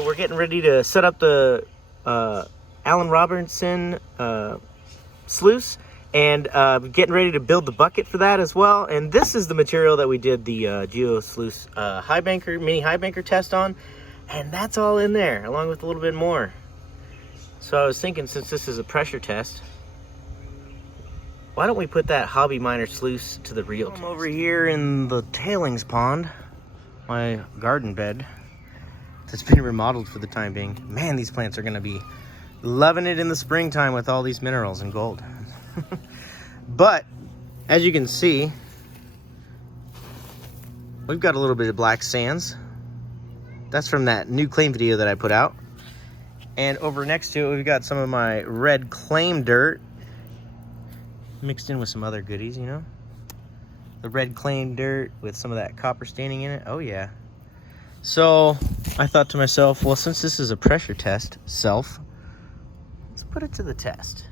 So we're getting ready to set up the Allen Robertson sluice, and getting ready to build the bucket for that as well. And this is the material that we did the Geo Sluice mini high banker test on, and that's all in there along with a little bit more. So I was thinking, since this is a pressure test, why don't we put that hobby miner sluice to the real test? I'm over here in the tailings pond, my garden bed that's been remodeled for the time being. Man, these plants are gonna be loving it in the springtime with all these minerals and gold. But as you can see, we've got a little bit of black sands. That's from that new claim video that I put out. And over next to it, we've got some of my red claim dirt mixed in with some other goodies, you know. The red claim dirt with some of that copper staining in it. Oh yeah. So I thought to myself, well, since this is a pressure test, let's put it to the test.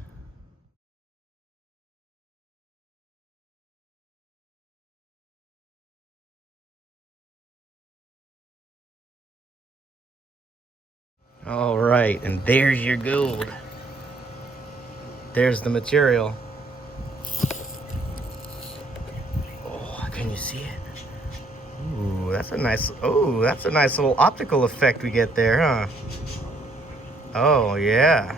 All right, and there's your gold. There's the material. Oh, can you see it? Ooh, that's a nice little optical effect we get there, huh? Oh, yeah.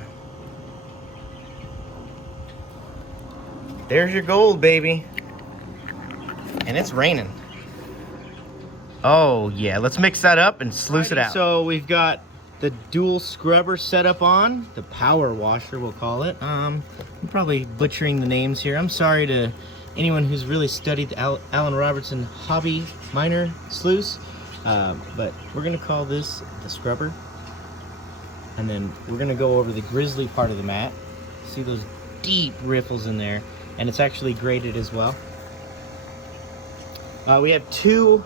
There's your gold, baby. And it's raining. Oh, yeah, let's mix that up and sluice it out. So we've got the dual scrubber setup on, the power washer we'll call it. I'm probably butchering the names here. I'm sorry to anyone who's really studied the Allen Robertson hobby miner sluice, but we're gonna call this the scrubber. And then we're gonna go over the grizzly part of the mat. See those deep riffles in there, and it's actually graded as well. We have 2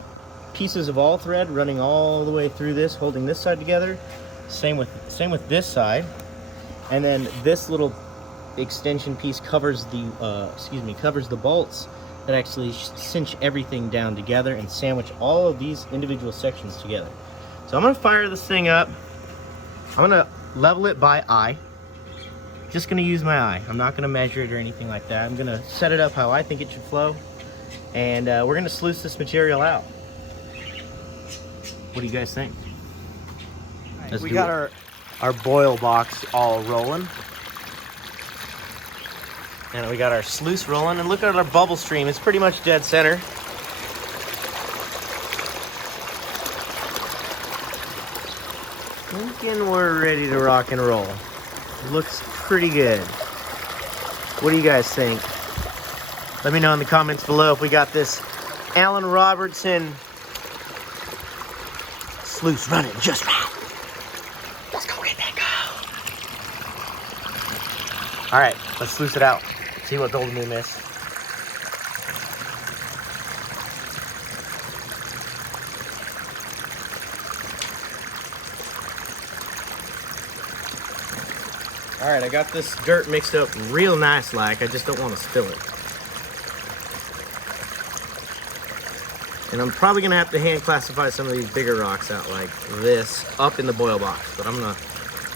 pieces of all thread running all the way through this, holding this side together. Same with this side, and then this little extension piece covers the bolts that actually cinch everything down together and sandwich all of these individual sections together. So I'm gonna fire this thing up. I'm gonna level it by eye. Just gonna use my eye. I'm not gonna measure it or anything like that. I'm gonna set it up how I think it should flow, and we're gonna sluice this material out. What do you guys think? We got our boil box all rolling. And we got our sluice rolling, and look at our bubble stream. It's pretty much dead center. Thinking we're ready to rock and roll. Looks pretty good. What do you guys think? Let me know in the comments below if we got this Allen Robertson sluice running just right. Let's go, get that go. All right, let's sluice it out. See what gold we miss. All right, I got this dirt mixed up real nice like. I just don't want to spill it. And I'm probably gonna have to hand classify some of these bigger rocks out like this up in the boil box, but I'm gonna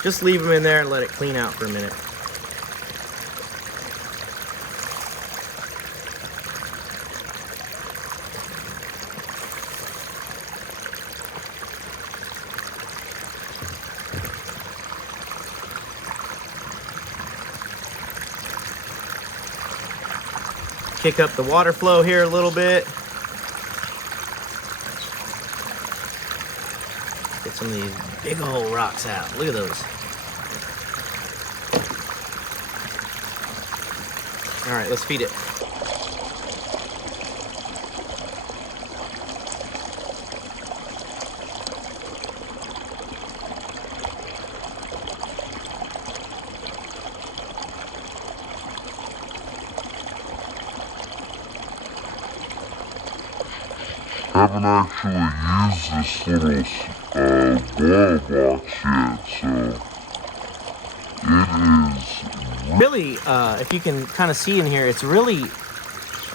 just leave them in there and let it clean out for a minute. Kick up the water flow here a little bit. Get some of these big old rocks out. Look at those. All right, let's feed it. Haven't actually used this little boil box yet, so it is really, if you can kind of see in here, it's really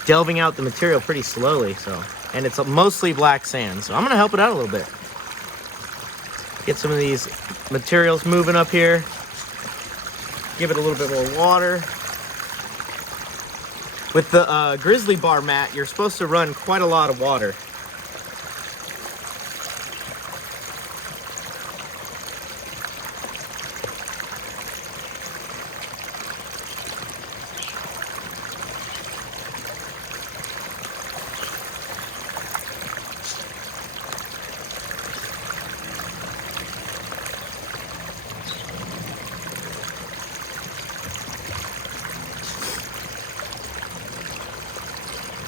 delving out the material pretty slowly. So, and it's mostly black sand. So I'm gonna help it out a little bit. Get some of these materials moving up here. Give it a little bit more water. With the grizzly bar mat, you're supposed to run quite a lot of water.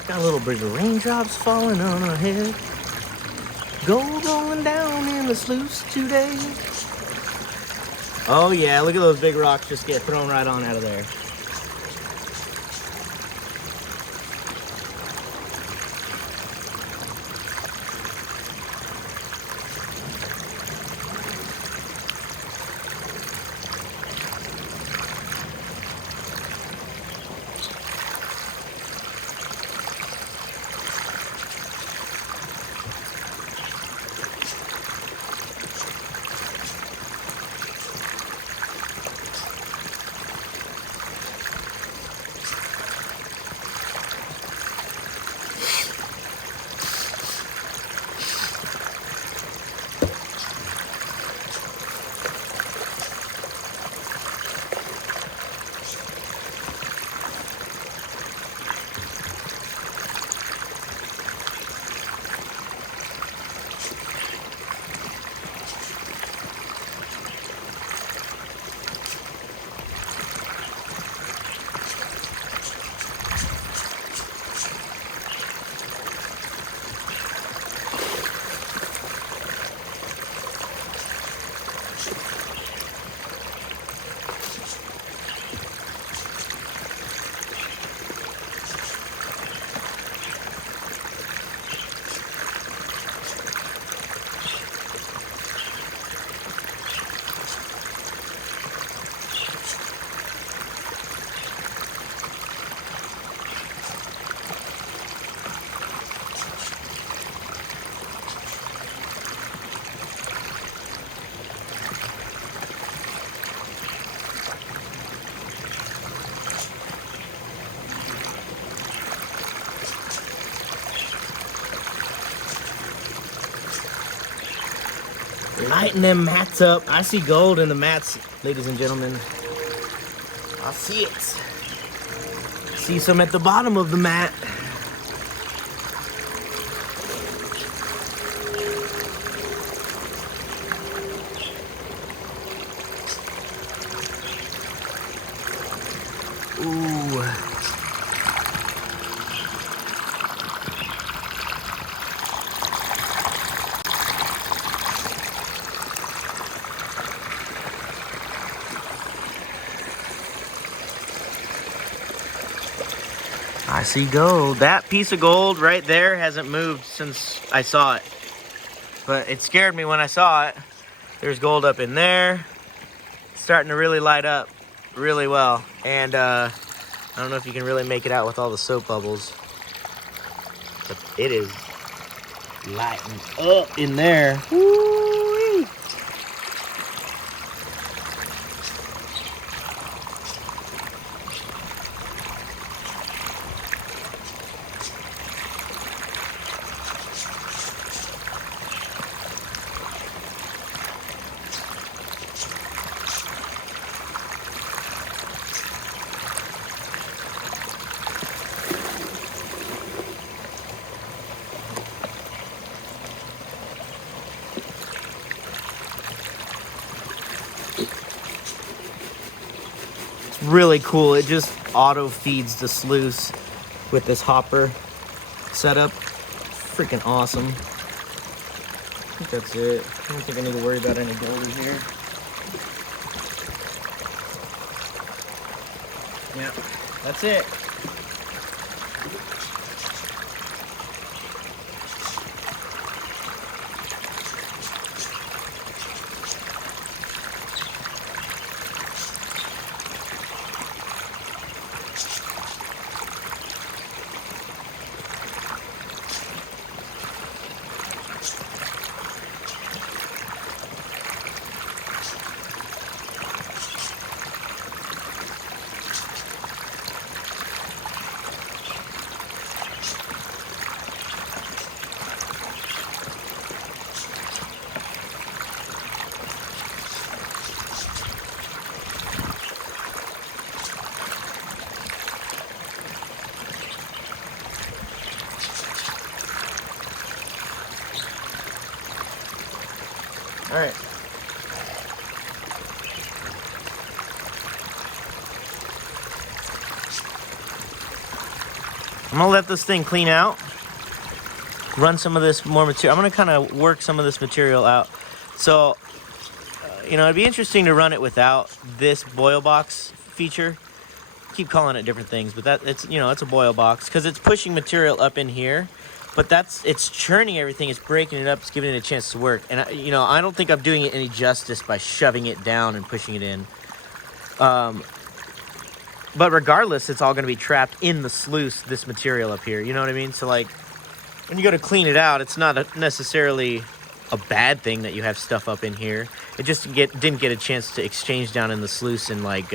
Got a little bit of raindrops falling on our head. Gold rolling down in the sluice today. Oh yeah, look at those big rocks just get thrown right on out of there. Lighten them mats up. I see gold in the mats, ladies and gentlemen. I see it. See some at the bottom of the mat. Ooh. I see gold. That piece of gold right there hasn't moved since I saw it. But it scared me when I saw it. There's gold up in there. It's starting to really light up really well. And I don't know if you can really make it out with all the soap bubbles. But it is lighting up in there. Woo-wee. Really cool. It just auto feeds the sluice with this hopper setup. Freaking awesome. I think that's it. I don't think I need to worry about any gold in here. Yeah, that's it. All right. I'm gonna let this thing clean out. Run some of this more material. I'm gonna kind of work some of this material out. So, you know, it'd be interesting to run it without this boil box feature. Keep calling it different things, but that it's, you know, it's a boil box because it's pushing material up in here. But it's churning everything, it's breaking it up, it's giving it a chance to work. And, you know, I don't think I'm doing it any justice by shoving it down and pushing it in. But regardless, it's all going to be trapped in the sluice, this material up here. You know what I mean? So, like, when you go to clean it out, it's not necessarily a bad thing that you have stuff up in here. It just didn't get a chance to exchange down in the sluice and, like,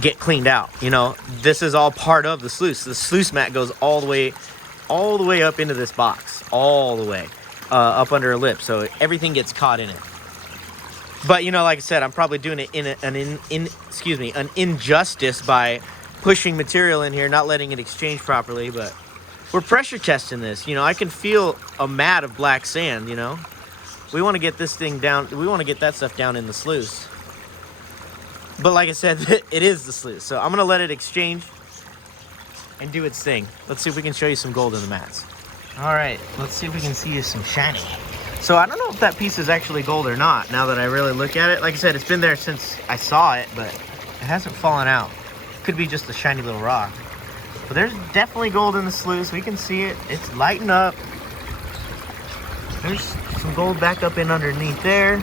get cleaned out. You know, this is all part of the sluice. The sluice mat goes all the way up into this box, all the way up under a lip, so everything gets caught in it. But, you know, like I said, I'm probably doing it an injustice by pushing material in here, not letting it exchange properly. But we're pressure testing this. You know, I can feel a mat of black sand. You know, we want to get this thing down. We want to get that stuff down in the sluice. But like I said, it is the sluice. So I'm going to let it exchange and do its thing. Let's see if we can show you some gold in the mats. All right, let's see if we can see you some shiny. So I don't know if that piece is actually gold or not, now that I really look at it. Like I said, it's been there since I saw it, but it hasn't fallen out. Could be just a shiny little rock. But there's definitely gold in the sluice. We can see it. It's lighting up. There's some gold back up in underneath there.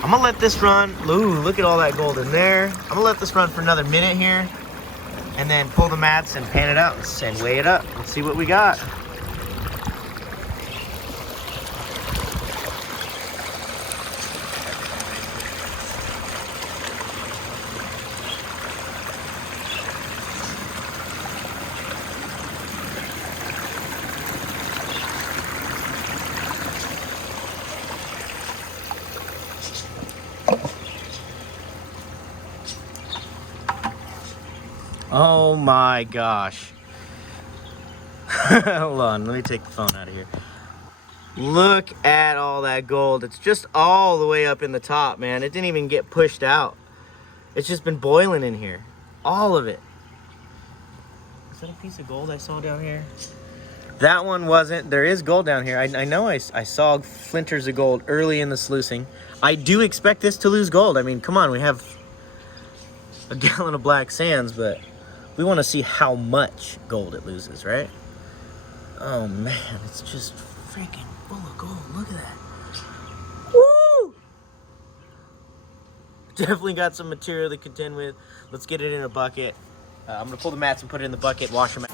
I'm gonna let this run. Ooh, look at all that gold in there. I'm gonna let this run for another minute here, and then pull the mats and pan it out and weigh it up. Let's see what we got. Oh my gosh. Hold on, let me take the phone out of here. Look at all that gold. It's just all the way up in the top, man. It didn't even get pushed out. It's just been boiling in here. All of it. Is that a piece of gold I saw down here? That one wasn't. There is gold down here. I know I saw flinters of gold early in the sluicing. I do expect this to lose gold. I mean, come on, we have a gallon of black sands, but we want to see how much gold it loses, right? Oh man, it's just freaking full of gold. Look at that. Woo! Definitely got some material to contend with. Let's get it in a bucket. I'm gonna pull the mats and put it in the bucket, wash them out.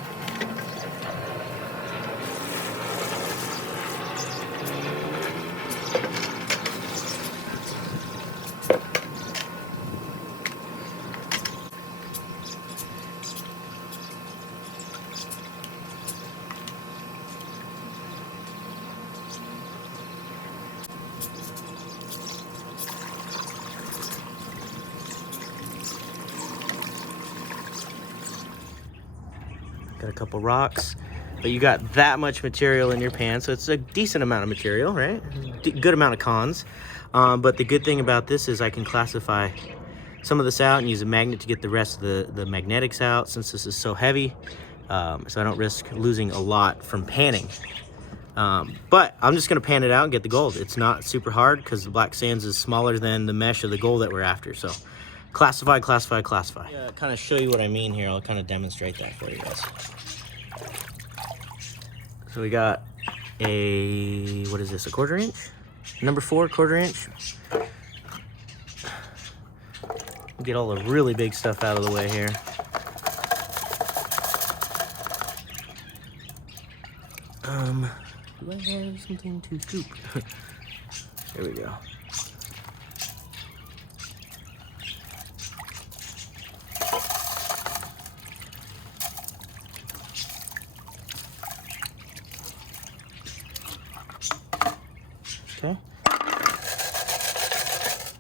Got a couple rocks, but you got that much material in your pan, so it's a decent amount of material, right? Good amount of cons. But the good thing about this is I can classify some of this out and use a magnet to get the rest of the magnetics out, since this is so heavy, so I don't risk losing a lot from panning. But I'm just gonna pan it out and get the gold. It's not super hard because the black sands is smaller than the mesh of the gold that we're after. So classify, classify, classify. Kind of show you what I mean here. I'll kind of demonstrate that for you guys. So we got a, what is this, a 1/4 inch? Number 4, 1/4 inch. Get all the really big stuff out of the way here. Do I have something to scoop? There we go. Okay.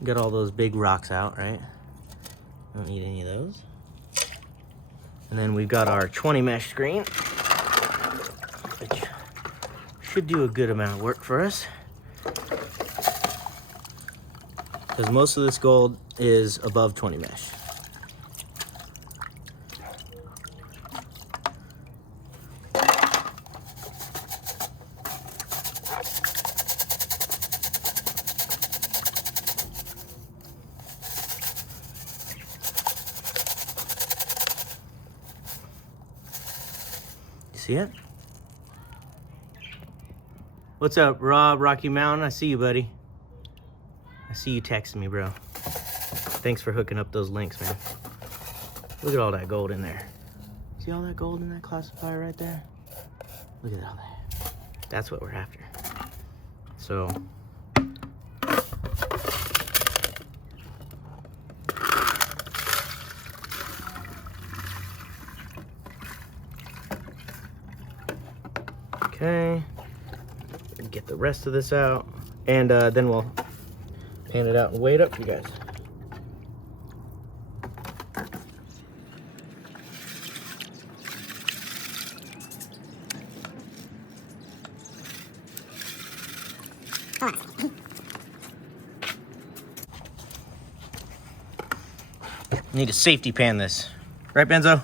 Got all those big rocks out, right? Don't need any of those. And then we've got our 20 mesh screen, which should do a good amount of work for us. because most of this gold is above 20 mesh. You see it? What's up, Rob, Rocky Mountain? I see you, buddy. I see you texting me, bro. Thanks for hooking up those links, man. Look at all that gold in there. See all that gold in that classifier right there? Look at all that. That's what we're after. So, okay. Get the rest of this out, and then we'll pan it out and weigh it up for you guys. Need to safety pan this, right, Benzo?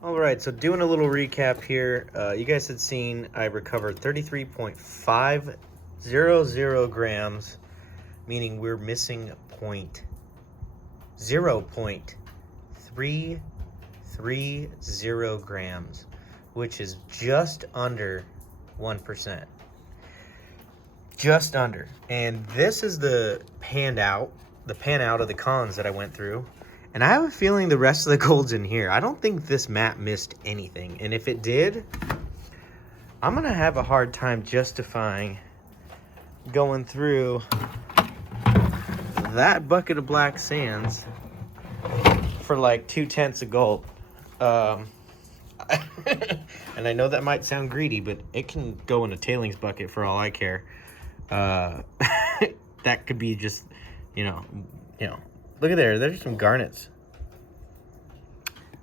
All right, so doing a little recap here. You guys had seen I recovered 33.500 grams, meaning we're missing 0.330 grams, which is just under 1%. Just under. And this is the pan out of the cons that I went through. And I have a feeling the rest of the gold's in here. I don't think this mat missed anything. And if it did, I'm gonna have a hard time justifying going through that bucket of black sands for like 2/10 of gold. And I know that might sound greedy, but it can go in a tailings bucket for all I care. That could be just, you know, look at there. There's some garnets.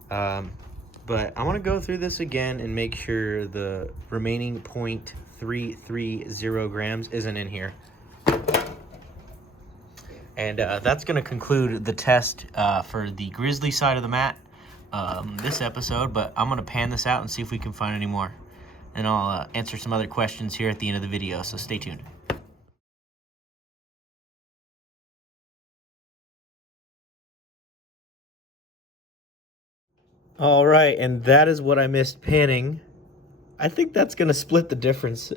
But I want to go through this again and make sure the remaining 0.330 grams isn't in here. And that's going to conclude the test for the grizzly side of the mat. this episode, but I'm gonna pan this out and see if we can find any more. And I'll answer some other questions here at the end of the video, so stay tuned. All right, and that is what I missed panning. I think that's gonna split the difference.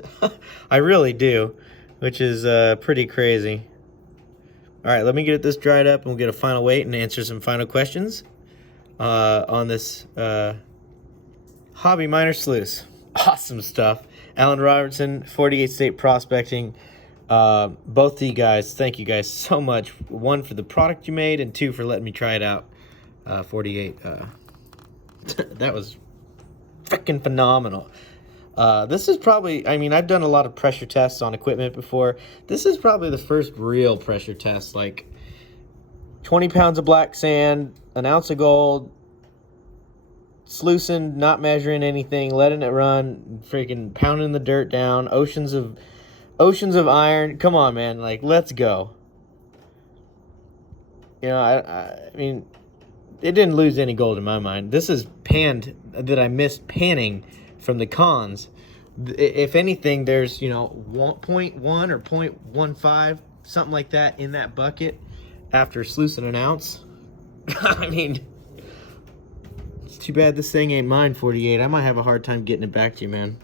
I really do, which is pretty crazy. All right, let me get this dried up and we'll get a final weight and answer some final questions on this hobby miner sluice. Awesome stuff. Alan Robertson, 48 State Prospecting. Both of you guys, thank you guys so much. One for the product you made, and two for letting me try it out. 48. That was freaking phenomenal. This is probably, I mean, I've done a lot of pressure tests on equipment before. This is probably the first real pressure test. Like 20 pounds of black sand, an ounce of gold, sluicing, not measuring anything, letting it run, freaking pounding the dirt down, oceans of iron. Come on, man, like, let's go. You know, I mean, it didn't lose any gold in my mind. This is panned that I missed panning from the cons. If anything, there's, you know, 0.1 or 0.15, something like that in that bucket after sluicing an ounce. I mean, it's too bad this thing ain't mine, 48. I might have a hard time getting it back to you, man.